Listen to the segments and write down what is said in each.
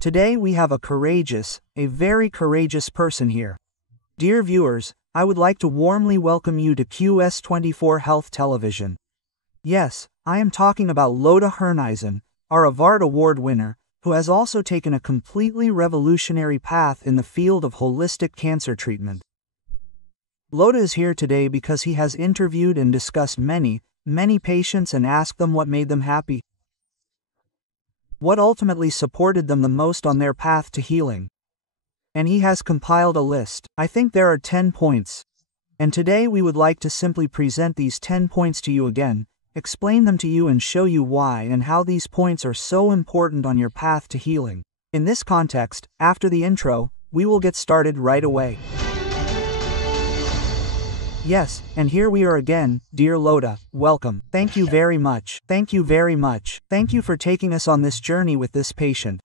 Today we have a very courageous person here. Dear viewers, I would like to warmly welcome you to QS24 Health Television. Yes, I am talking about Lothar Hirneise, our Award winner, who has also taken a completely revolutionary path in the field of holistic cancer treatment. Lothar is here today because he has interviewed and discussed many patients and asked them what made them happy. What ultimately supported them the most on their path to healing. And he has compiled a list. I think there are 10 points. And today we would like to simply present these 10 points to you again, explain them to you and show you why and how these points are so important on your path to healing. In this context, after the intro, we will get started right away. Yes, and here we are again, dear Lothar, welcome. Thank you very much. Thank you very much. Thank you for taking us on this journey with this patient.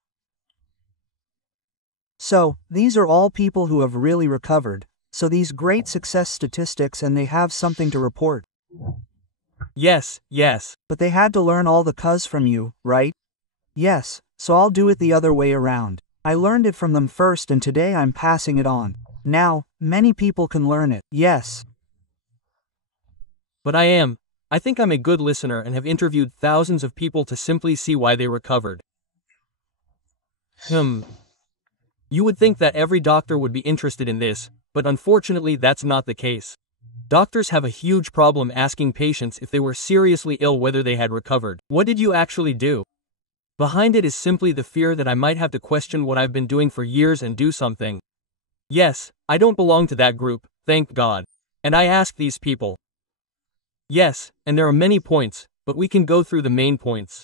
So, these are all people who have really recovered, so these great success statistics and they have something to report. Yes. But they had to learn all the cuz from you, right? Yes, so I'll do it the other way around. I learned it from them first and today I'm passing it on. Now, many people can learn it. Yes. But I think I'm a good listener and have interviewed thousands of people to simply see why they recovered. You would think that every doctor would be interested in this, but unfortunately that's not the case. Doctors have a huge problem asking patients if they were seriously ill whether they had recovered. What did you actually do? Behind it is simply the fear that I might have to question what I've been doing for years and do something. Yes, I don't belong to that group, thank God. And I ask these people. Yes, and there are many points, but we can go through the main points.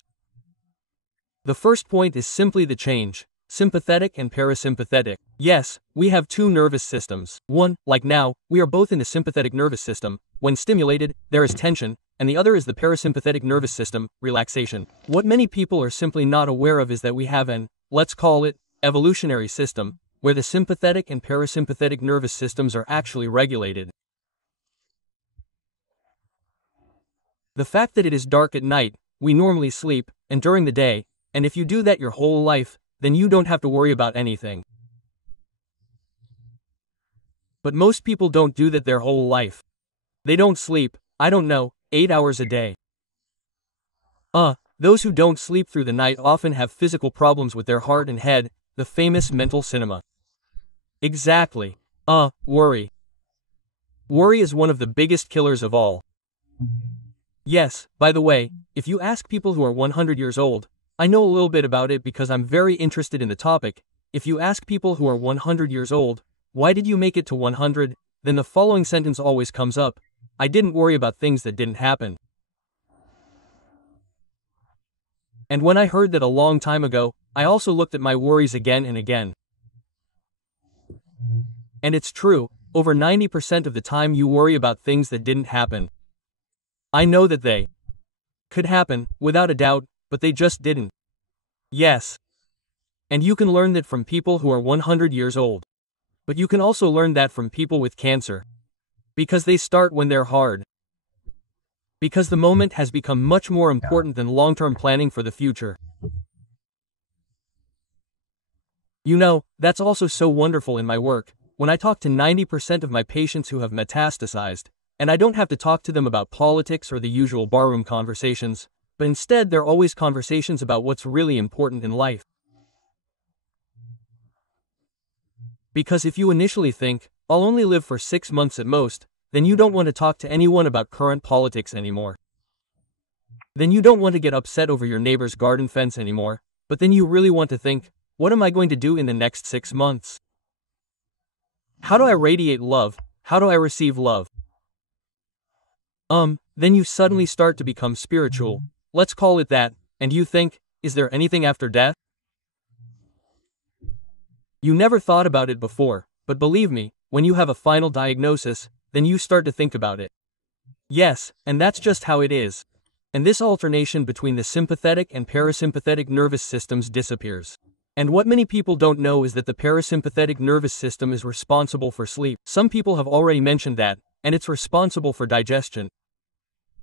The first point is simply the change. Sympathetic and parasympathetic. Yes, we have two nervous systems. One, like now, we are both in the sympathetic nervous system. When stimulated, there is tension, and the other is the parasympathetic nervous system, relaxation. What many people are simply not aware of is that we have an, let's call it, evolutionary system, where the sympathetic and parasympathetic nervous systems are actually regulated. The fact that it is dark at night, we normally sleep, and during the day, and if you do that your whole life, then you don't have to worry about anything. But most people don't do that their whole life. They don't sleep, 8 hours a day. Those who don't sleep through the night often have physical problems with their heart and head, the famous mental cinema. Exactly. Worry. Worry is one of the biggest killers of all. Yes, by the way, if you ask people who are 100 years old, I know a little bit about it because I'm very interested in the topic. If you ask people who are 100 years old, why did you make it to 100? Then the following sentence always comes up. I didn't worry about things that didn't happen. And when I heard that a long time ago, I also looked at my worries again and again. And it's true, over 90% of the time you worry about things that didn't happen. I know that they could happen, without a doubt, but they just didn't. Yes. And you can learn that from people who are 100 years old. But you can also learn that from people with cancer. Because they start when they're hard. Because the moment has become much more important than long-term planning for the future. You know, that's also so wonderful in my work, when I talk to 90% of my patients who have metastasized, and I don't have to talk to them about politics or the usual barroom conversations, but instead they're always conversations about what's really important in life. Because if you initially think, I'll only live for 6 months at most, then you don't want to talk to anyone about current politics anymore. Then you don't want to get upset over your neighbor's garden fence anymore, but then you really want to think, what am I going to do in the next 6 months? How do I radiate love? How do I receive love? Then you suddenly start to become spiritual, let's call it that, and you think, is there anything after death? You never thought about it before, but believe me, when you have a final diagnosis, then you start to think about it. Yes, and that's just how it is. And this alternation between the sympathetic and parasympathetic nervous systems disappears. And what many people don't know is that the parasympathetic nervous system is responsible for sleep. Some people have already mentioned that, and it's responsible for digestion.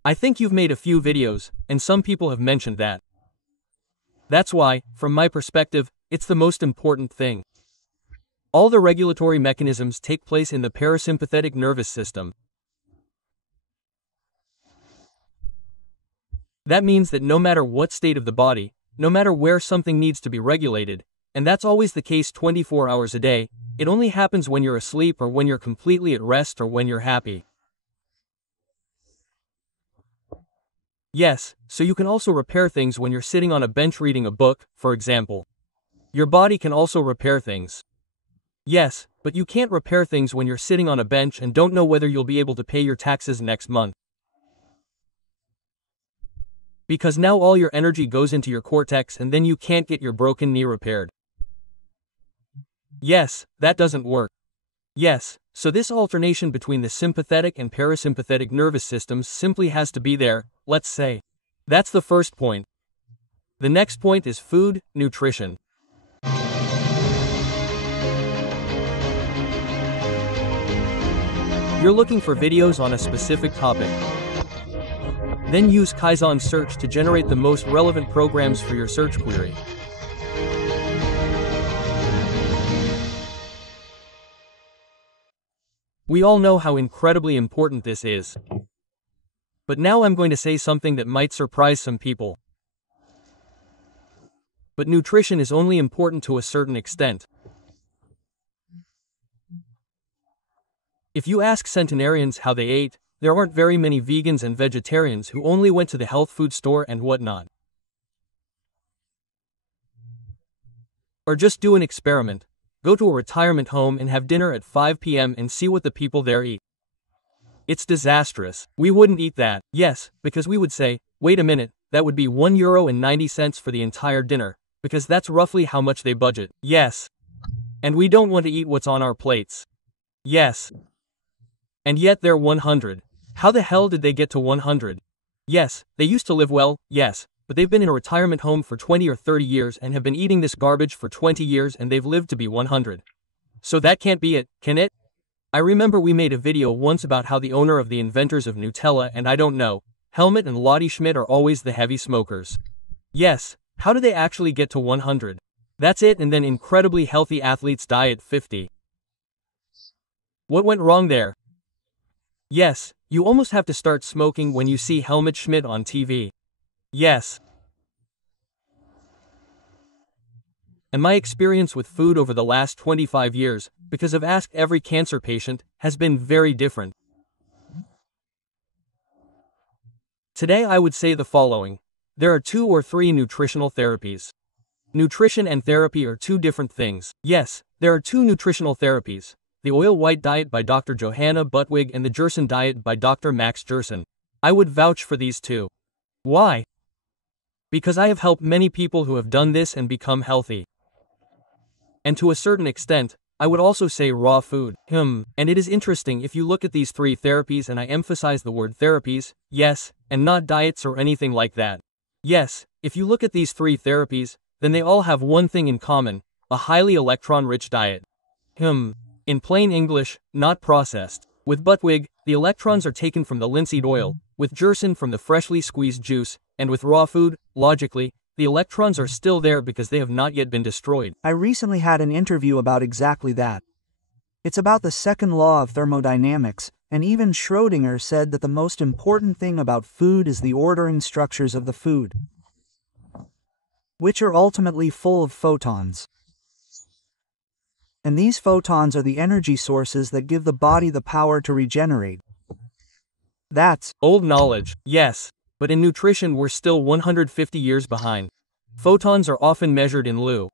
I think you've made a few videos, and some people have mentioned that. That's why, from my perspective, It's the most important thing. All the regulatory mechanisms take place in the parasympathetic nervous system. That means that no matter what state of the body, no matter where something needs to be regulated, and that's always the case 24 hours a day, it only happens when you're asleep or when you're completely at rest or when you're happy. Yes, so you can also repair things when you're sitting on a bench reading a book, for example. Your body can also repair things. Yes, but you can't repair things when you're sitting on a bench and don't know whether you'll be able to pay your taxes next month. Because now all your energy goes into your cortex and then you can't get your broken knee repaired. Yes, that doesn't work. Yes, so this alternation between the sympathetic and parasympathetic nervous systems simply has to be there, let's say. That's the first point. The next point is food, nutrition. You're looking for videos on a specific topic. Then use Kaizen Search to generate the most relevant programs for your search query. We all know how incredibly important this is. But now I'm going to say something that might surprise some people. But nutrition is only important to a certain extent. If you ask centenarians how they ate, there aren't very many vegans and vegetarians who only went to the health food store and whatnot. Or just do an experiment. Go to a retirement home and have dinner at 5 p.m. and see what the people there eat. It's disastrous. We wouldn't eat that. Yes, because we would say, wait a minute, that would be €1.90 for the entire dinner, because that's roughly how much they budget. Yes. And we don't want to eat what's on our plates. Yes. And yet they're 100. How the hell did they get to 100? Yes, they used to live well, yes, but they've been in a retirement home for 20 or 30 years and have been eating this garbage for 20 years and they've lived to be 100. So that can't be it, can it? I remember we made a video once about how the owner of the inventors of Nutella and I don't know, Helmut and Lottie Schmidt are always the heavy smokers. Yes, how do they actually get to 100? That's it, and then incredibly healthy athletes die at 50. What went wrong there? Yes, you almost have to start smoking when you see Helmut Schmidt on TV. Yes. And my experience with food over the last 25 years, because I've asked every cancer patient, has been very different. Today I would say the following. There are 2 or 3 nutritional therapies. Nutrition and therapy are 2 different things. Yes, there are 2 nutritional therapies. The Oil White Diet by Dr. Johanna Buttwig and the Gerson Diet by Dr. Max Gerson. I would vouch for these 2. Why? Because I have helped many people who have done this and become healthy. And to a certain extent, I would also say raw food. And it is interesting if you look at these 3 therapies, and I emphasize the word therapies, yes, and not diets or anything like that. Yes, if you look at these 3 therapies, then they all have one thing in common, a highly electron-rich diet. In plain English, not processed. With Buttwig, the electrons are taken from the linseed oil, with Gerson from the freshly squeezed juice, and with raw food, logically, the electrons are still there because they have not yet been destroyed. I recently had an interview about exactly that. It's about the second law of thermodynamics, and even Schrödinger said that the most important thing about food is the ordering structures of the food, which are ultimately full of photons. And these photons are the energy sources that give the body the power to regenerate. That's old knowledge, yes, but in nutrition we're still 150 years behind. Photons are often measured in Lu.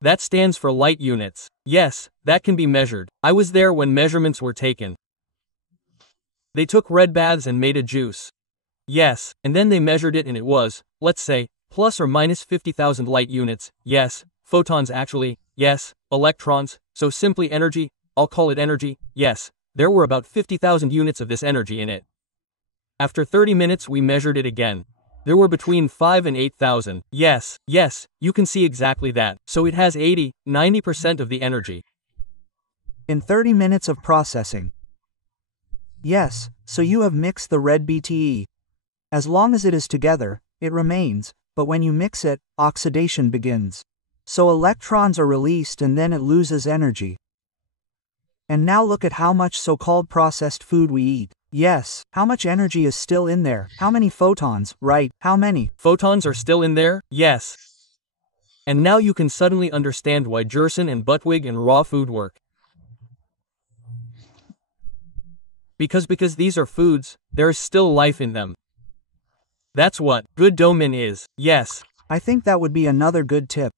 That stands for light units. Yes, that can be measured. I was there when measurements were taken. They took red baths and made a juice. Yes, and then they measured it and it was, let's say, plus or minus 50,000 light units. Yes, photons actually, yes, electrons, so simply energy, I'll call it energy, yes, there were about 50,000 units of this energy in it. After 30 minutes we measured it again. There were between 5 and 8,000. Yes, you can see exactly that. So it has 80–90% of the energy. In 30 minutes of processing. Yes, so you have mixed the red BTE. As long as it is together, it remains, but when you mix it, oxidation begins. So electrons are released and then it loses energy. And now look at how much so-called processed food we eat. Yes, how much energy is still in there? How many photons, right? How many? Photons are still in there? Yes. And now you can suddenly understand why Jersen and Butwig and raw food work. Because these are foods, there is still life in them. That's what good domain is, yes. I think that would be another good tip.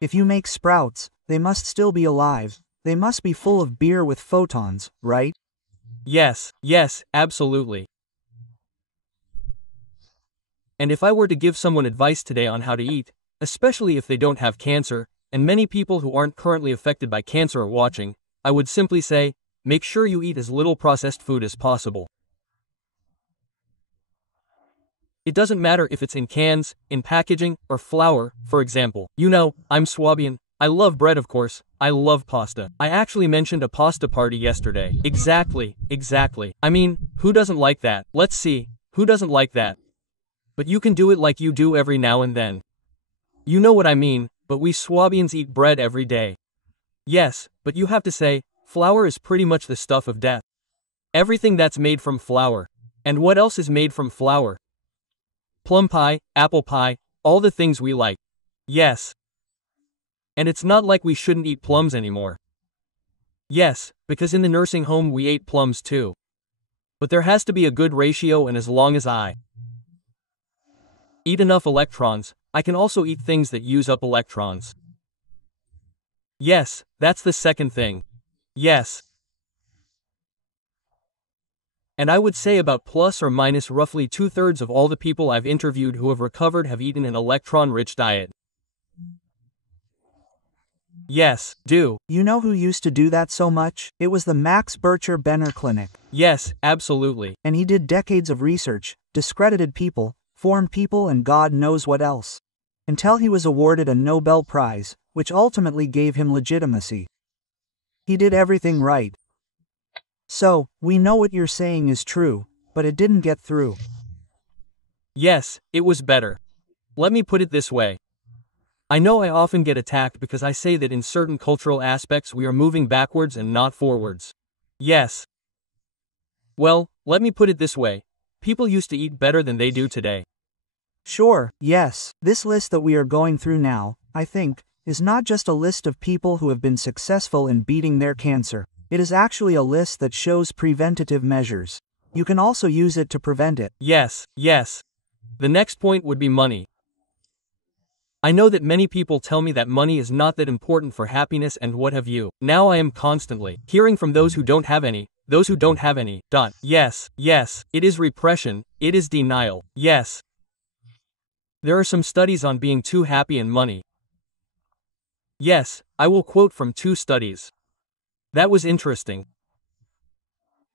If you make sprouts, they must still be alive. They must be full of beer with photons, right? Yes, absolutely. And if I were to give someone advice today on how to eat, especially if they don't have cancer, and many people who aren't currently affected by cancer are watching, I would simply say, make sure you eat as little processed food as possible. It doesn't matter if it's in cans, in packaging, or flour, for example. You know, I'm Swabian. I love bread, of course. I love pasta. I actually mentioned a pasta party yesterday. Exactly. I mean, who doesn't like that? Let's see, who doesn't like that? But you can do it like you do every now and then. You know what I mean, but we Swabians eat bread every day. Yes, but you have to say, flour is pretty much the stuff of death. Everything that's made from flour. And what else is made from flour? Plum pie, apple pie, all the things we like. Yes. And it's not like we shouldn't eat plums anymore. Yes, because in the nursing home we ate plums too. But there has to be a good ratio, and as long as I eat enough electrons, I can also eat things that use up electrons. Yes, that's the second thing. Yes. And I would say about plus or minus roughly 2/3 of all the people I've interviewed who have recovered have eaten an electron-rich diet. Yes, do. You know who used to do that so much? It was the Max Bircher Benner Clinic. Yes, absolutely. And he did decades of research, discredited people, formed people, and God knows what else. Until he was awarded a Nobel Prize, which ultimately gave him legitimacy. He did everything right. So, we know what you're saying is true, but it didn't get through. Yes, it was better. Let me put it this way. I know I often get attacked because I say that in certain cultural aspects we are moving backwards and not forwards. Yes. Well, let me put it this way. People used to eat better than they do today. Sure, yes. This list that we are going through now, I think, is not just a list of people who have been successful in beating their cancer. It is actually a list that shows preventative measures. You can also use it to prevent it. Yes. The next point would be money. I know that many people tell me that money is not that important for happiness and what have you. Now I am constantly hearing from those who don't have any. Yes, it is repression, it is denial, yes. There are some studies on being too happy and money. Yes, I will quote from 2 studies. That was interesting.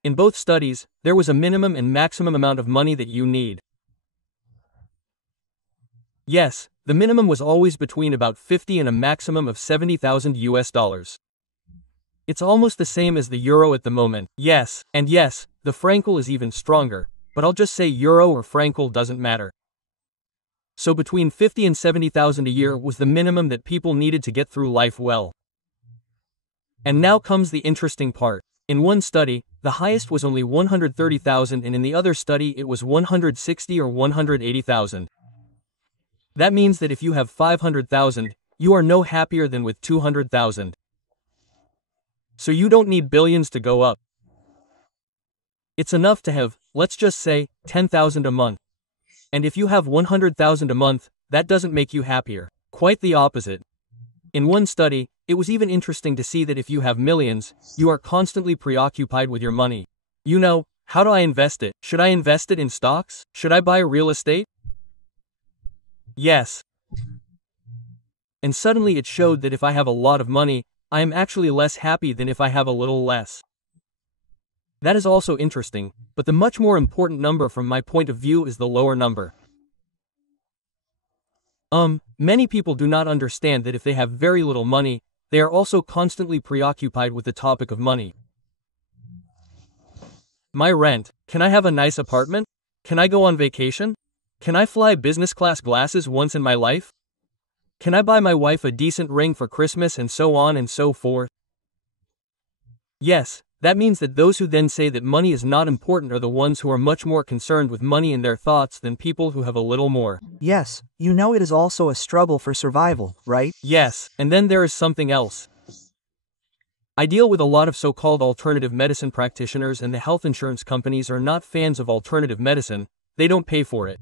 In both studies, there was a minimum and maximum amount of money that you need. Yes, the minimum was always between about 50 and a maximum of 70,000 US dollars. It's almost the same as the euro at the moment. Yes, and yes, the francle is even stronger, but I'll just say euro or francle doesn't matter. So between 50 and 70,000 a year was the minimum that people needed to get through life well. And now comes the interesting part. In one study, the highest was only 130,000, and in the other study it was 160 or 180,000. That means that if you have 500,000, you are no happier than with 200,000. So you don't need billions to go up. It's enough to have, let's just say, 10,000 a month. And if you have 100,000 a month, that doesn't make you happier. Quite the opposite. In one study, it was even interesting to see that if you have millions, you are constantly preoccupied with your money. You know, how do I invest it? Should I invest it in stocks? Should I buy real estate? Yes. And suddenly it showed that if I have a lot of money, I am actually less happy than if I have a little less. That is also interesting, but the much more important number from my point of view is the lower number. Many people do not understand that if they have very little money, they are also constantly preoccupied with the topic of money. My rent, can I have a nice apartment? Can I go on vacation? Can I fly business class glasses once in my life? Can I buy my wife a decent ring for Christmas, and so on and so forth? Yes, that means that those who then say that money is not important are the ones who are much more concerned with money in their thoughts than people who have a little more. Yes, you know it is also a struggle for survival, right? Yes, and then there is something else. I deal with a lot of so-called alternative medicine practitioners, and the health insurance companies are not fans of alternative medicine. They don't pay for it.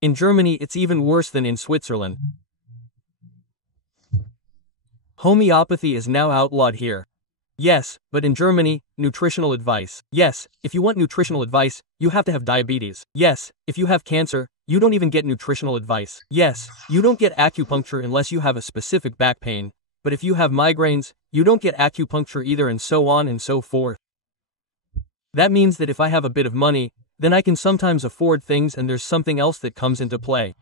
In Germany, it's even worse than in Switzerland. Homeopathy is now outlawed here. Yes, but in Germany, nutritional advice. Yes, if you want nutritional advice, you have to have diabetes. Yes, if you have cancer, you don't even get nutritional advice. Yes, you don't get acupuncture unless you have a specific back pain. But if you have migraines, you don't get acupuncture either, and so on and so forth. That means that if I have a bit of money, then I can sometimes afford things, and there's something else that comes into play.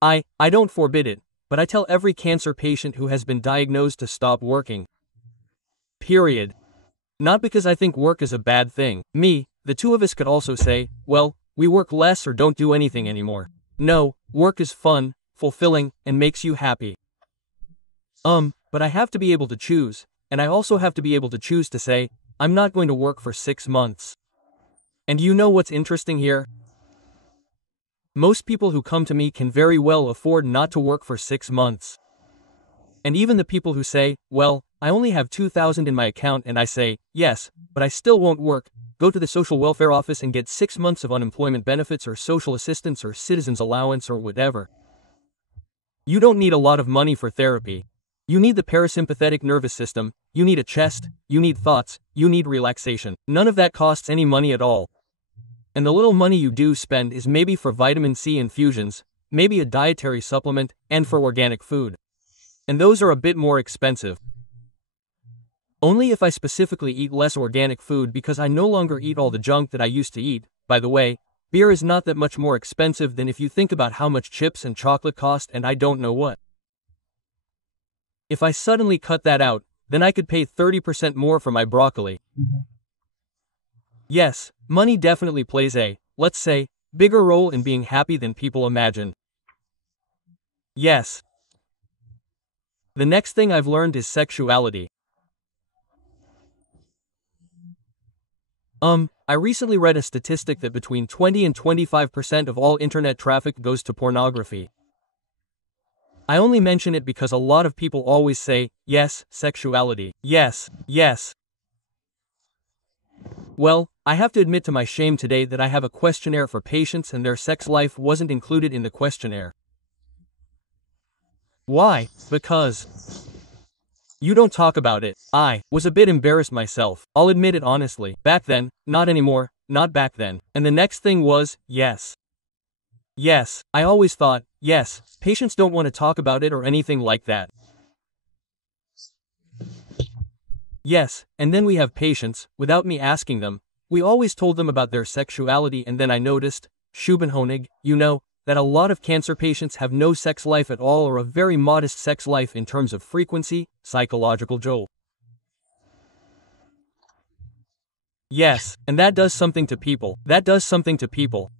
I don't forbid it, but I tell every cancer patient who has been diagnosed to stop working. Period. Not because I think work is a bad thing. Me, the two of us could also say, well, we work less or don't do anything anymore. No, work is fun, fulfilling, and makes you happy. But I have to be able to choose, and I also have to be able to choose to say, I'm not going to work for 6 months. And you know what's interesting here? Most people who come to me can very well afford not to work for 6 months. And even the people who say, well, I only have 2,000 in my account, and I say, yes, but I still won't work, go to the social welfare office and get 6 months of unemployment benefits or social assistance or citizen's allowance or whatever. You don't need a lot of money for therapy. You need the parasympathetic nervous system, you need a chest, you need thoughts, you need relaxation. None of that costs any money at all. And the little money you do spend is maybe for vitamin C infusions, maybe a dietary supplement, and for organic food. And those are a bit more expensive. Only if I specifically eat less organic food, because I no longer eat all the junk that I used to eat. By the way, beer is not that much more expensive than if you think about how much chips and chocolate cost and I don't know what. If I suddenly cut that out, then I could pay 30% more for my broccoli. Yes, money definitely plays a, let's say, bigger role in being happy than people imagine. Yes. The next thing I've learned is sexuality. I recently read a statistic that between 20 and 25% of all internet traffic goes to pornography. I only mention it because a lot of people always say, yes, sexuality. Yes, yes. Well, I have to admit to my shame today that I have a questionnaire for patients and their sex life wasn't included in the questionnaire. Why? Because you don't talk about it. I was a bit embarrassed myself. I'll admit it honestly. Back then, not anymore, not back then. And the next thing was, yes. Yes, I always thought, yes, patients don't want to talk about it or anything like that. Yes, and then we have patients, without me asking them, we always told them about their sexuality, and then I noticed, Schubbenhonig, you know, that a lot of cancer patients have no sex life at all or a very modest sex life in terms of frequency, psychological jolt. Yes, and that does something to people. That does something to people.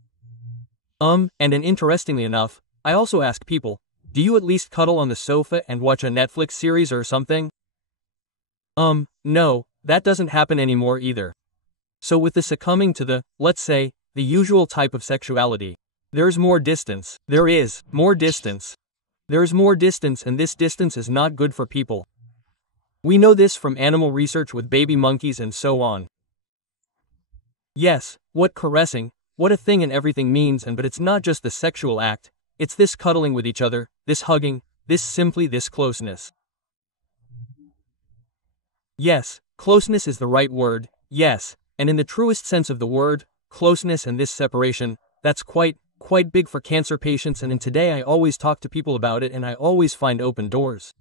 And interestingly enough, I also ask people, do you at least cuddle on the sofa and watch a Netflix series or something? No, that doesn't happen anymore either. So with the succumbing to the, let's say, the usual type of sexuality, there's more distance. There is more distance. There's more distance, and this distance is not good for people. We know this from animal research with baby monkeys and so on. Yes, what caressing, what a thing and everything means, but it's not just the sexual act, it's this cuddling with each other, this hugging, this closeness. Yes, closeness is the right word, yes, and in the truest sense of the word, closeness and this separation, that's quite big for cancer patients, and today I always talk to people about it and I always find open doors.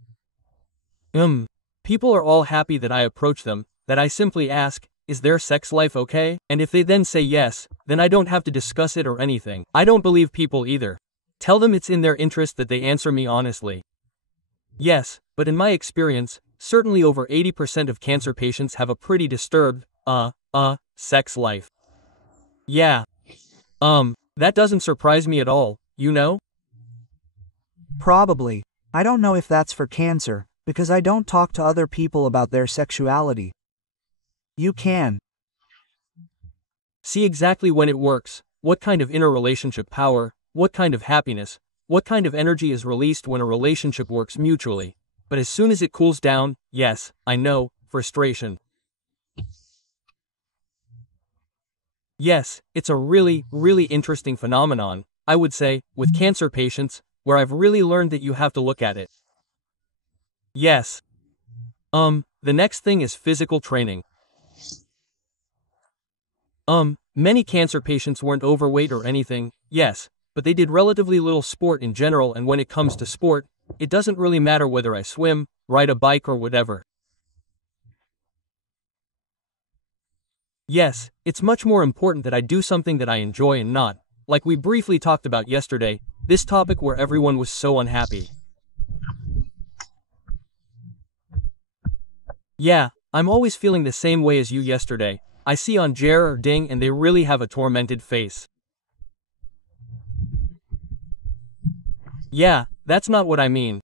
People are all happy that I approach them, that I simply ask, is their sex life okay? And if they then say yes, then I don't have to discuss it or anything. I don't believe people either. Tell them it's in their interest that they answer me honestly. Yes, but in my experience, certainly over 80% of cancer patients have a pretty disturbed, sex life. Yeah. That doesn't surprise me at all, you know? Probably. I don't know if that's for cancer, because I don't talk to other people about their sexuality. You can. See exactly when it works, what kind of interrelationship power, what kind of happiness, what kind of energy is released when a relationship works mutually. But as soon as it cools down, yes, I know, frustration. Yes, it's a really, really interesting phenomenon, I would say, with cancer patients, where I've really learned that you have to look at it. Yes. The next thing is physical training. Many cancer patients weren't overweight or anything, yes, but they did relatively little sport in general, and when it comes to sport, it doesn't really matter whether I swim, ride a bike or whatever. Yes, it's much more important that I do something that I enjoy and not, like we briefly talked about yesterday, this topic where everyone was so unhappy. Yeah, I'm always feeling the same way as you yesterday. I see on Jer or Ding and they really have a tormented face. Yeah, that's not what I mean.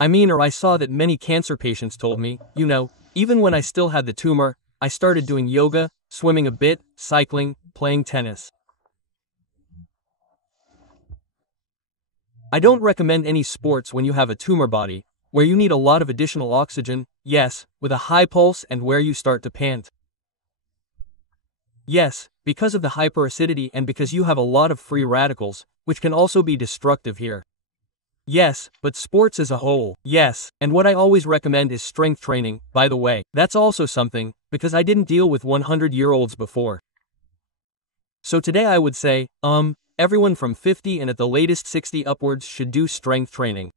Or I saw that many cancer patients told me, even when I still had the tumor, I started doing yoga, swimming a bit, cycling, playing tennis. I don't recommend any sports when you have a tumor body, where you need a lot of additional oxygen, yes, with a high pulse and where you start to pant. Yes, because of the hyperacidity and because you have a lot of free radicals, which can also be destructive here. Yes, but sports as a whole, yes, and what I always recommend is strength training, by the way, that's also something, because I didn't deal with 100-year-olds before. So today I would say, everyone from 50 and at the latest 60 upwards should do strength training.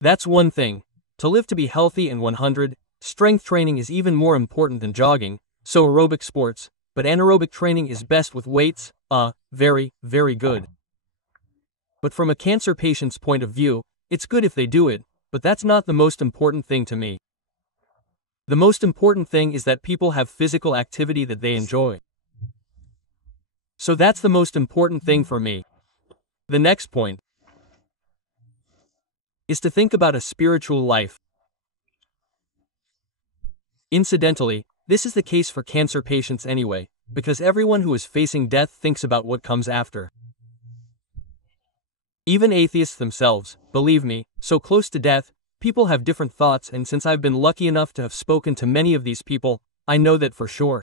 That's one thing. To live to be healthy and 100, strength training is even more important than jogging, so aerobic sports, but anaerobic training is best with weights, very, very good. But from a cancer patient's point of view, it's good if they do it, but that's not the most important thing to me. The most important thing is that people have physical activity that they enjoy. So that's the most important thing for me. The next point is to think about a spiritual life. Incidentally, this is the case for cancer patients anyway, because everyone who is facing death thinks about what comes after. Even atheists themselves, believe me, so close to death, people have different thoughts, and since I've been lucky enough to have spoken to many of these people, I know that for sure.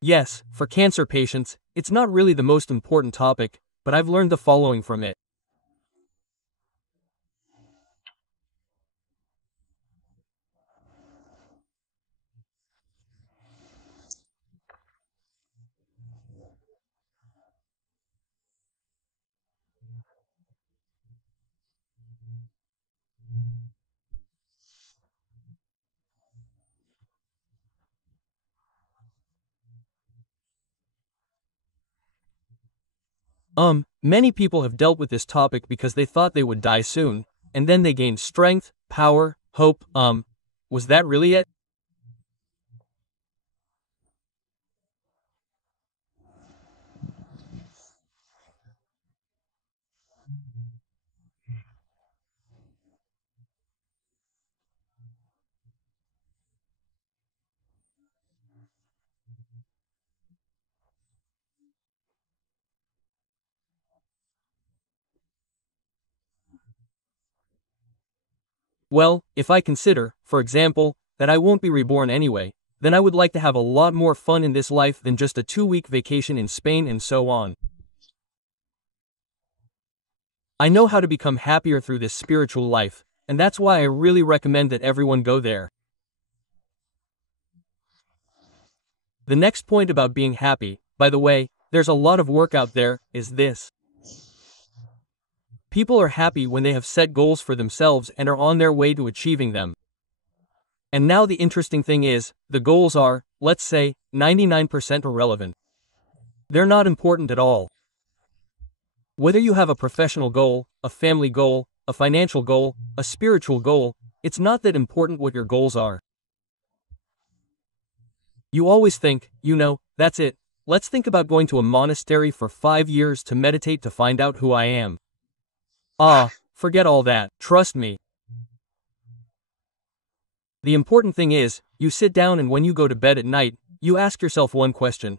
Yes, for cancer patients, it's not really the most important topic, but I've learned the following from it. Many people have dealt with this topic because they thought they would die soon, and then they gained strength, power, hope. Was that really it? Well, if I consider, for example, that I won't be reborn anyway, then I would like to have a lot more fun in this life than just a 2-week vacation in Spain and so on. I know how to become happier through this spiritual life, and that's why I really recommend that everyone go there. The next point about being happy, by the way, there's a lot of work out there, is this. People are happy when they have set goals for themselves and are on their way to achieving them. And now the interesting thing is, the goals are, let's say, 99% irrelevant. They're not important at all. Whether you have a professional goal, a family goal, a financial goal, a spiritual goal, it's not that important what your goals are. You always think, that's it. Let's think about going to a monastery for 5 years to meditate to find out who I am. Forget all that, trust me. The important thing is, you sit down and when you go to bed at night, you ask yourself one question.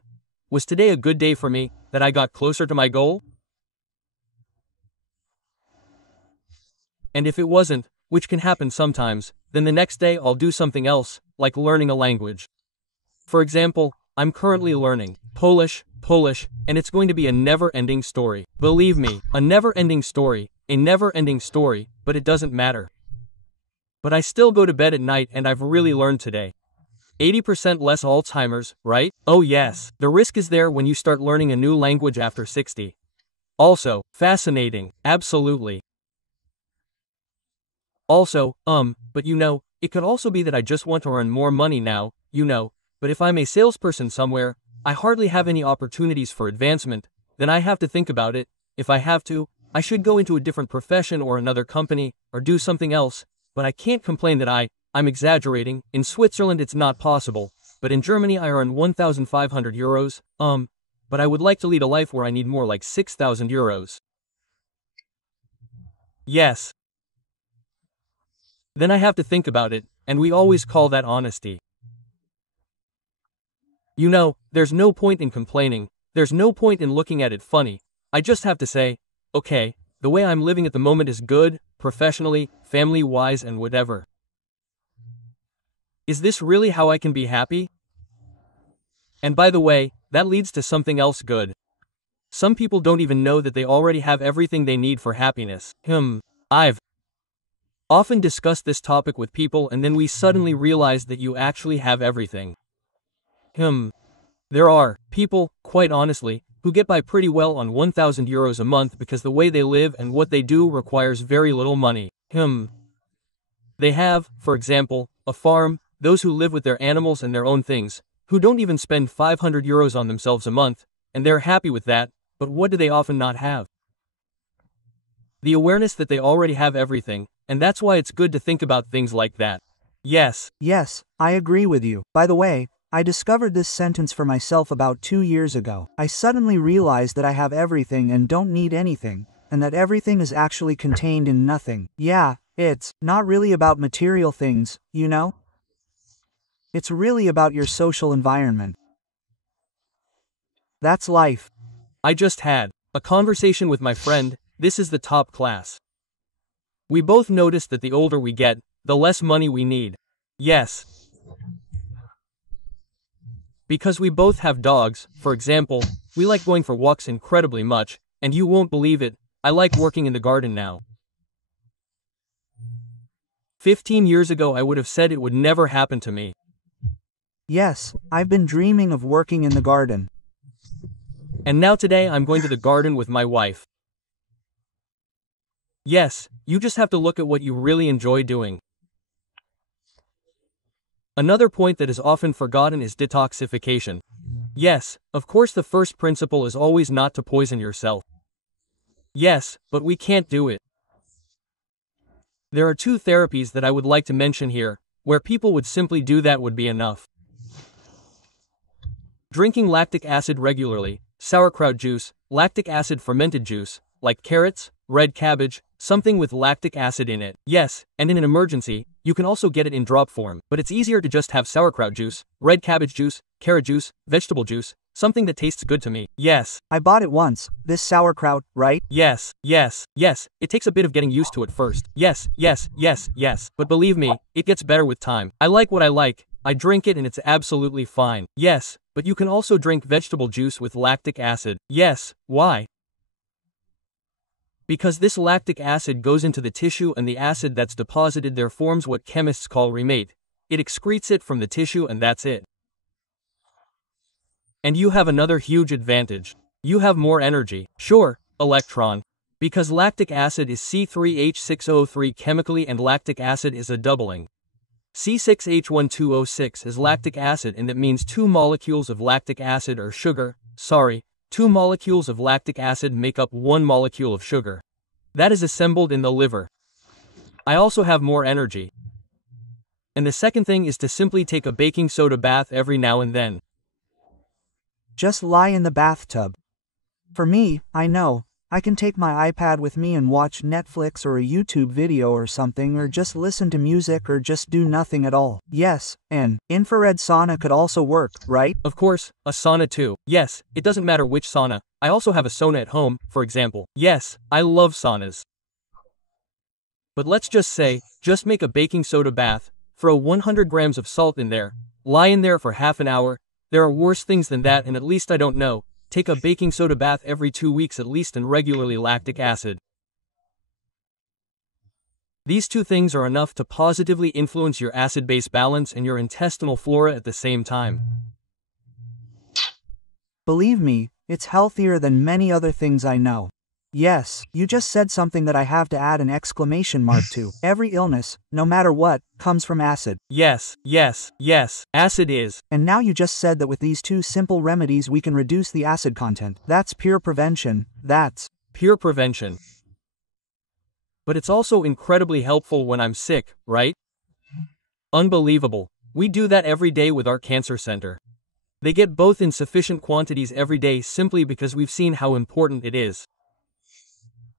Was today a good day for me, that I got closer to my goal? And if it wasn't, which can happen sometimes, then the next day I'll do something else, like learning a language. For example, I'm currently learning Polish, and it's going to be a never-ending story. Believe me, a never-ending story, but it doesn't matter. But I still go to bed at night and I've really learned today. 80% less Alzheimer's, right? Oh yes, the risk is there when you start learning a new language after 60. Also, fascinating, absolutely. Also, but it could also be that I just want to earn more money now, but if I'm a salesperson somewhere, I hardly have any opportunities for advancement, then I have to think about it. If I have to, I should go into a different profession or another company, or do something else, but I can't complain that I'm exaggerating. In Switzerland it's not possible, but in Germany I earn 1,500 euros, but I would like to lead a life where I need more like 6,000 euros. Yes. Then I have to think about it, and we always call that honesty. There's no point in complaining, there's no point in looking at it funny. I just have to say, okay, the way I'm living at the moment is good, professionally, family-wise and whatever. Is this really how I can be happy? And by the way, that leads to something else good. Some people don't even know that they already have everything they need for happiness. I've often discussed this topic with people and then we suddenly realize that you actually have everything. There are people, quite honestly, who get by pretty well on 1,000 euros a month because the way they live and what they do requires very little money. They have, for example, a farm, those who live with their animals and their own things, who don't even spend 500 euros on themselves a month, and they're happy with that, but what do they often not have? The awareness that they already have everything, and that's why it's good to think about things like that. Yes, I agree with you. By the way, I discovered this sentence for myself about 2 years ago. I suddenly realized that I have everything and don't need anything, and that everything is actually contained in nothing. Yeah, it's not really about material things, It's really about your social environment. That's life. I just had a conversation with my friend. This is the top class. We both noticed that the older we get, the less money we need. Yes. Because we both have dogs, for example, we like going for walks incredibly much, and you won't believe it, I like working in the garden now. 15 years ago I would have said it would never happen to me. Yes, I've been dreaming of working in the garden. And now today I'm going to the garden with my wife. Yes, you just have to look at what you really enjoy doing. Another point that is often forgotten is detoxification. Yes, of course the first principle is always not to poison yourself. Yes, but we can't do it. There are 2 therapies that I would like to mention here, where people would simply do that would be enough. Drinking lactic acid regularly, sauerkraut juice, lactic acid fermented juice, like carrots, red cabbage, something with lactic acid in it. Yes, and in an emergency, you can also get it in drop form, but it's easier to just have sauerkraut juice, red cabbage juice, carrot juice, vegetable juice, something that tastes good to me. Yes. I bought it once, this sauerkraut, right? Yes. It takes a bit of getting used to it first. Yes. But believe me, it gets better with time. I like what I like. I drink it and it's absolutely fine. Yes, but you can also drink vegetable juice with lactic acid. Yes, why? Because this lactic acid goes into the tissue and the acid that's deposited there forms what chemists call remate. It excretes it from the tissue and that's it. And you have another huge advantage. You have more energy. Sure, electron. Because lactic acid is C3H6O3 chemically and lactic acid is a doubling. C6H12O6 is lactic acid and that means 2 molecules of lactic acid or sugar, 2 molecules of lactic acid make up 1 molecule of sugar. That is assembled in the liver. I also have more energy. And the second thing is to simply take a baking soda bath every now and then. Just lie in the bathtub. For me, I know, I can take my iPad with me and watch Netflix or a YouTube video or something, or just listen to music, or just do nothing at all. Yes, and infrared sauna could also work, right? Of course, a sauna too. Yes, it doesn't matter which sauna. I also have a sauna at home, for example. Yes, I love saunas. But let's just say, just make a baking soda bath, throw 100 grams of salt in there, lie in there for half an hour. There are worse things than that, and at least I don't know. Take a baking soda bath every 2 weeks at least, and regularly lactic acid. These two things are enough to positively influence your acid-base balance and your intestinal flora at the same time. Believe me, it's healthier than many other things I know. Yes, you just said something that I have to add an exclamation mark to. Every illness, no matter what, comes from acid. Yes, yes, yes, acid is. And now you just said that with these two simple remedies we can reduce the acid content. That's pure prevention. That's pure prevention. But it's also incredibly helpful when I'm sick, right? Unbelievable. We do that every day with our cancer center. They get both in sufficient quantities every day simply because we've seen how important it is.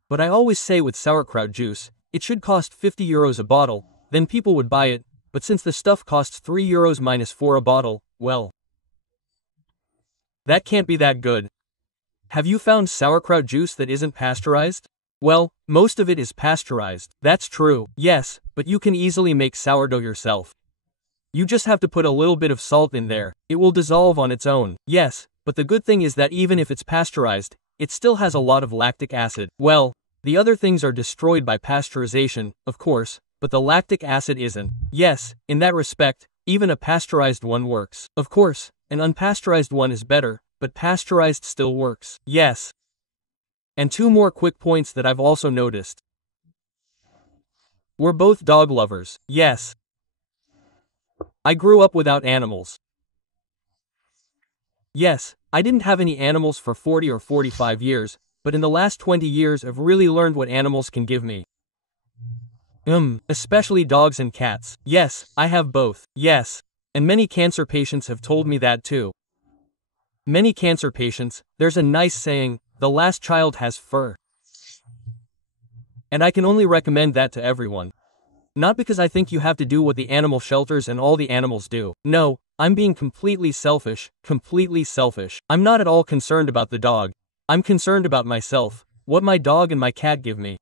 But I always say with sauerkraut juice, it should cost 50 euros a bottle, then people would buy it, but since the stuff costs 3 euros minus 4 a bottle, well, that can't be that good. Have you found sauerkraut juice that isn't pasteurized? Well, most of it is pasteurized. That's true, yes, but you can easily make sourdough yourself. You just have to put a little bit of salt in there. It will dissolve on its own. Yes, but the good thing is that even if it's pasteurized, it still has a lot of lactic acid. Well, the other things are destroyed by pasteurization, of course, but the lactic acid isn't. Yes, in that respect, even a pasteurized one works. Of course, an unpasteurized one is better, but pasteurized still works. Yes. And two more quick points that I've also noticed. We're both dog lovers. Yes. I grew up without animals. Yes, I didn't have any animals for 40 or 45 years, but in the last 20 years I've really learned what animals can give me. Especially dogs and cats. Yes, I have both. Yes. And many cancer patients have told me that too. Many cancer patients, there's a nice saying, the last child has fur. And I can only recommend that to everyone. Not because I think you have to do what the animal shelters and all the animals do. No, I'm being completely selfish, completely selfish. I'm not at all concerned about the dog. I'm concerned about myself, what my dog and my cat give me.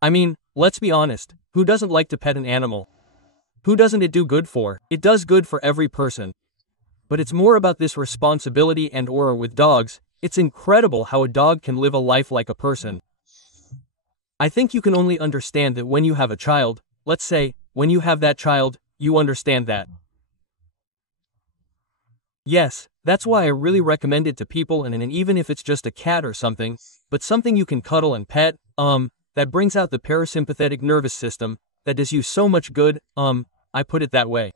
I mean, let's be honest, who doesn't like to pet an animal? Who doesn't it do good for? It does good for every person. But it's more about this responsibility and aura with dogs. It's incredible how a dog can live a life like a person. I think you can only understand that when you have a child. Let's say, when you have that child, you understand that. Yes, that's why I really recommend it to people, and even if it's just a cat or something, but something you can cuddle and pet, that brings out the parasympathetic nervous system, that does you so much good, I put it that way.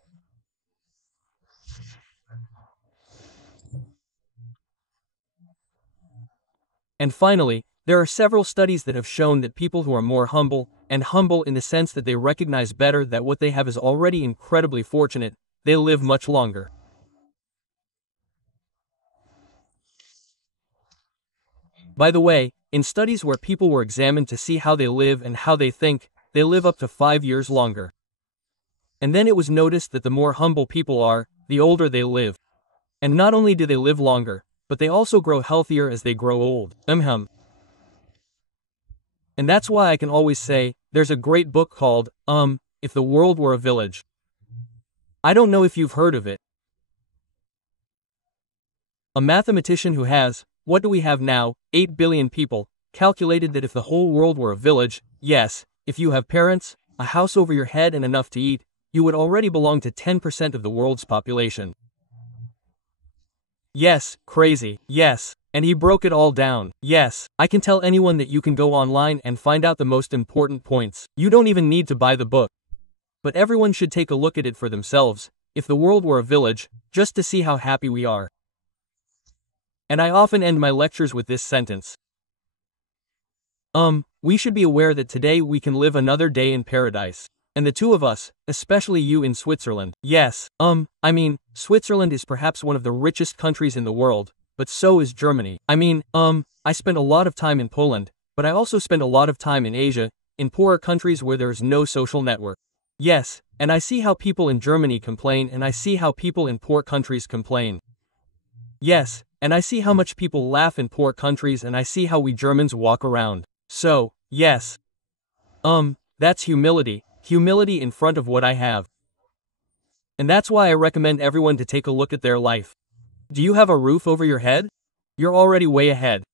And finally, there are several studies that have shown that people who are more humble, and humble in the sense that they recognize better that what they have is already incredibly fortunate, they live much longer. By the way, in studies where people were examined to see how they live and how they think, they live up to 5 years longer. And then it was noticed that the more humble people are, the older they live. And not only do they live longer, but they also grow healthier as they grow old. And that's why I can always say, there's a great book called, If the World Were a Village. I don't know if you've heard of it. A mathematician who has, what do we have now, 8 billion people, calculated that if the whole world were a village, yes, if you have parents, a house over your head and enough to eat, you would already belong to 10% of the world's population. Yes, crazy, yes. And he broke it all down. Yes, I can tell anyone that you can go online and find out the most important points. You don't even need to buy the book. But everyone should take a look at it for themselves, if the world were a village, just to see how happy we are. And I often end my lectures with this sentence. We should be aware that today we can live another day in paradise. And the two of us, especially you in Switzerland. Yes, Switzerland is perhaps one of the richest countries in the world, but so is Germany. I spent a lot of time in Poland, but I also spent a lot of time in Asia, in poorer countries where there is no social network. Yes, and I see how people in Germany complain, and I see how people in poor countries complain. Yes, and I see how much people laugh in poor countries, and I see how we Germans walk around. So, yes. That's humility. Humility in front of what I have. And that's why I recommend everyone to take a look at their life. Do you have a roof over your head? You're already way ahead.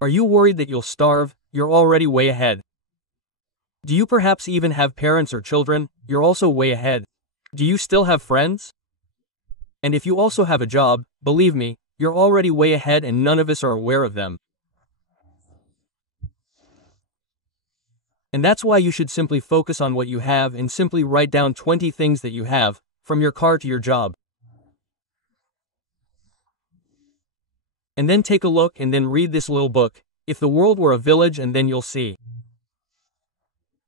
Are you worried that you'll starve? You're already way ahead. Do you perhaps even have parents or children? You're also way ahead. Do you still have friends? And if you also have a job, believe me, you're already way ahead and none of us are aware of them. And that's why you should simply focus on what you have and simply write down 20 things that you have, from your car to your job. And then take a look and then read this little book, If the World Were a Village, and then you'll see.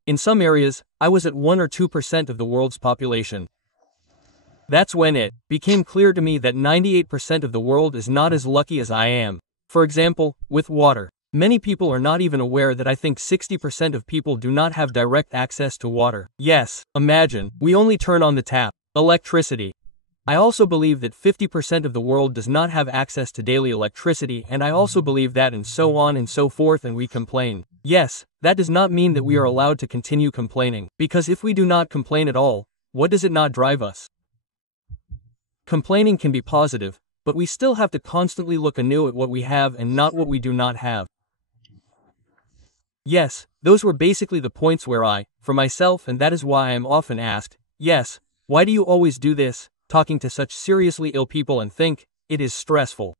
In some areas, I was at 1 or 2% of the world's population. That's when it became clear to me that 98% of the world is not as lucky as I am. For example, with water. Many people are not even aware that I think 60% of people do not have direct access to water. Yes, imagine, we only turn on the tap. Electricity. I also believe that 50% of the world does not have access to daily electricity, and I also believe that, and so on and so forth, and we complain. Yes, that does not mean that we are allowed to continue complaining, because if we do not complain at all, what does it not drive us? Complaining can be positive, but we still have to constantly look anew at what we have and not what we do not have. Yes, those were basically the points where I, for myself, and that is why I am often asked, yes, why do you always do this, talking to such seriously ill people, and think, it is stressful.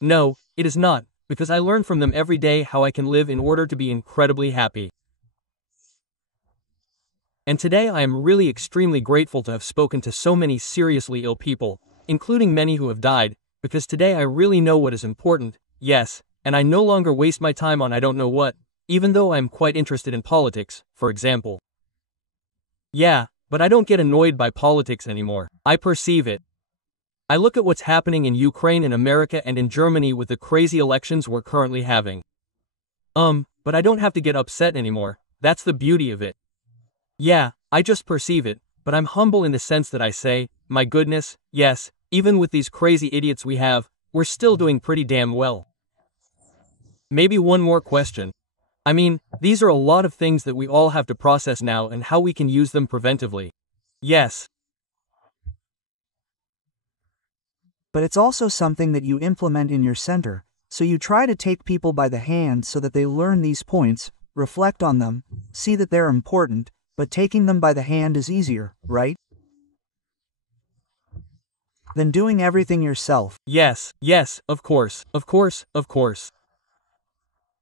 No, it is not, because I learn from them every day how I can live in order to be incredibly happy. And today I am really extremely grateful to have spoken to so many seriously ill people, including many who have died, because today I really know what is important, yes, and I no longer waste my time on I don't know what, even though I am quite interested in politics, for example. Yeah, but I don't get annoyed by politics anymore. I perceive it. I look at what's happening in Ukraine, in America, and in Germany with the crazy elections we're currently having. But I don't have to get upset anymore. That's the beauty of it. Yeah, I just perceive it, but I'm humble in the sense that I say, my goodness, yes, even with these crazy idiots we have, we're still doing pretty damn well. Maybe one more question. These are a lot of things that we all have to process now, and how we can use them preventively. Yes. But it's also something that you implement in your center, so you try to take people by the hand so that they learn these points, reflect on them, see that they're important, but taking them by the hand is easier, right? Than doing everything yourself. Yes, of course.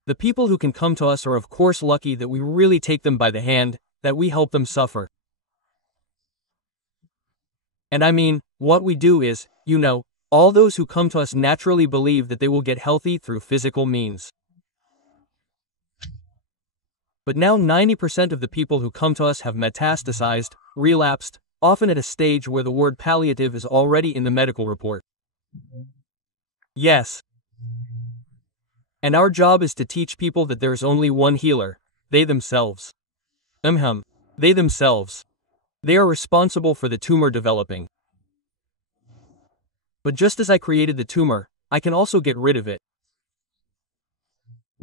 The people who can come to us are of course lucky that we really take them by the hand, that we help them suffer. And what we do is, all those who come to us naturally believe that they will get healthy through physical means. But now 90% of the people who come to us have metastasized, relapsed, often at a stage where the word palliative is already in the medical report. Yes. And our job is to teach people that there is only one healer, they themselves. They themselves. They are responsible for the tumor developing. But just as I created the tumor, I can also get rid of it.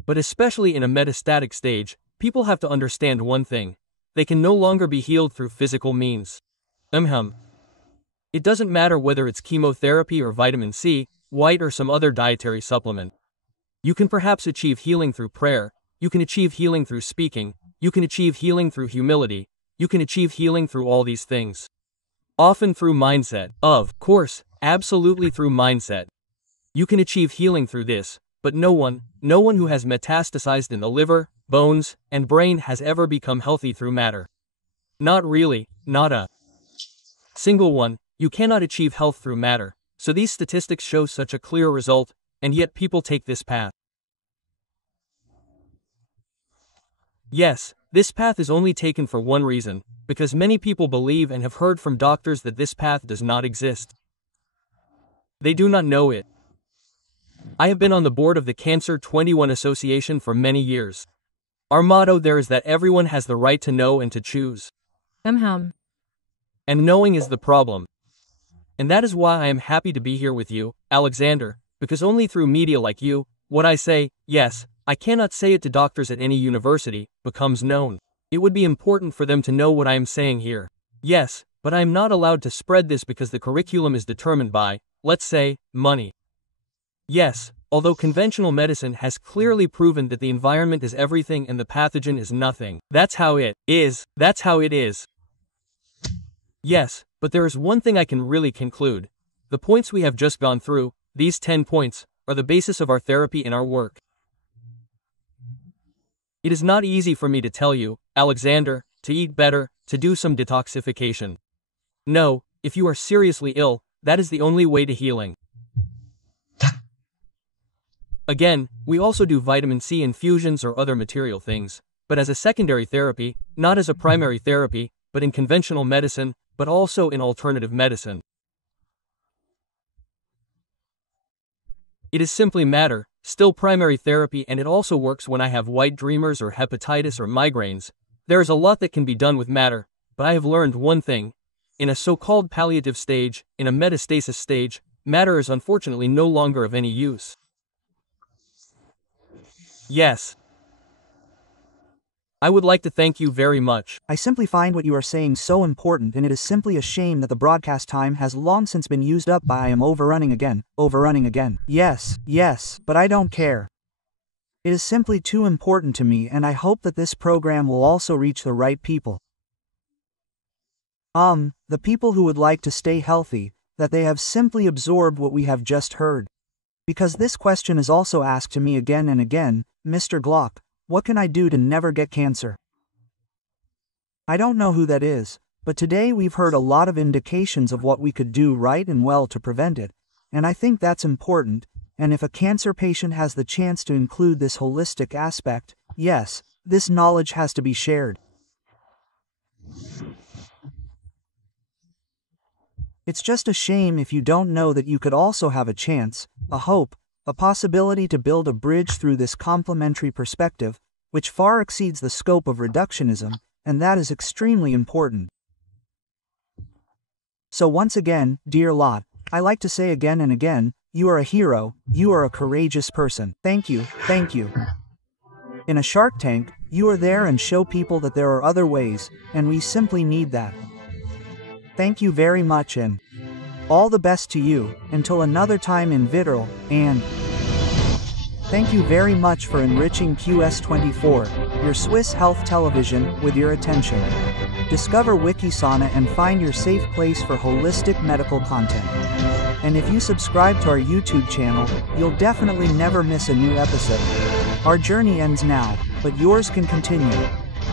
But especially in a metastatic stage, people have to understand one thing. They can no longer be healed through physical means. It doesn't matter whether it's chemotherapy or vitamin C, white, or some other dietary supplement. You can perhaps achieve healing through prayer, you can achieve healing through speaking, you can achieve healing through humility, you can achieve healing through all these things. Often through mindset. Of course, absolutely through mindset. You can achieve healing through this, but no one who has metastasized in the liver, bones, and brain has ever become healthy through matter. Not really, not a single one. You cannot achieve health through matter, so these statistics show such a clear result, and yet people take this path. Yes, This path is only taken for one reason, because many people believe and have heard from doctors that this path does not exist. They do not know it. I have been on the board of the Cancer 21 Association for many years. Our motto there is that everyone has the right to know and to choose. And knowing is the problem. And that is why I am happy to be here with you, Alexander, because only through media like you, what I say, yes, I cannot say it to doctors at any university, becomes known. It would be important for them to know what I am saying here. Yes, but I am not allowed to spread this because the curriculum is determined by, let's say, money. Yes, although conventional medicine has clearly proven that the environment is everything and the pathogen is nothing. That's how it is. That's how it is. Yes, but there is one thing I can really conclude. The points we have just gone through, these 10 points, are the basis of our therapy and our work. It is not easy for me to tell you, Alexander, to eat better, to do some detoxification. No, if you are seriously ill, that is the only way to healing. Again, we also do vitamin C infusions or other material things, but as a secondary therapy, not as a primary therapy, but in conventional medicine, but also in alternative medicine. It is simply matter, still primary therapy, and it also works when I have white dreamers or hepatitis or migraines. There is a lot that can be done with matter, but I have learned one thing. In a so-called palliative stage, in a metastasis stage, matter is unfortunately no longer of any use. Yes. I would like to thank you very much. I simply find what you are saying so important, and it is simply a shame that the broadcast time has long since been used up by I am overrunning again. Yes, but I don't care. It is simply too important to me, and I hope that this program will also reach the right people. The people who would like to stay healthy, that they have simply absorbed what we have just heard. Because this question is also asked to me again and again, Mr. Glock, what can I do to never get cancer? I don't know who that is, but today we've heard a lot of indications of what we could do right and well to prevent it, and I think that's important, and if a cancer patient has the chance to include this holistic aspect, yes, this knowledge has to be shared. It's just a shame if you don't know that you could also have a chance, a hope, a possibility to build a bridge through this complementary perspective, which far exceeds the scope of reductionism, and that is extremely important. So once again, dear Lot, I like to say again and again, you are a hero, you are a courageous person. Thank you, thank you. In a Shark Tank, you are there and show people that there are other ways, and we simply need that. Thank you very much, and all the best to you, until another time in Vitral, and thank you very much for enriching QS24, your Swiss health television, with your attention. Discover Wikisana and find your safe place for holistic medical content. And if you subscribe to our YouTube channel, you'll definitely never miss a new episode. Our journey ends now, but yours can continue.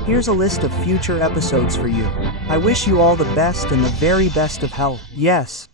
Here's a list of future episodes for you. I wish you all the best and the very best of health. Yes.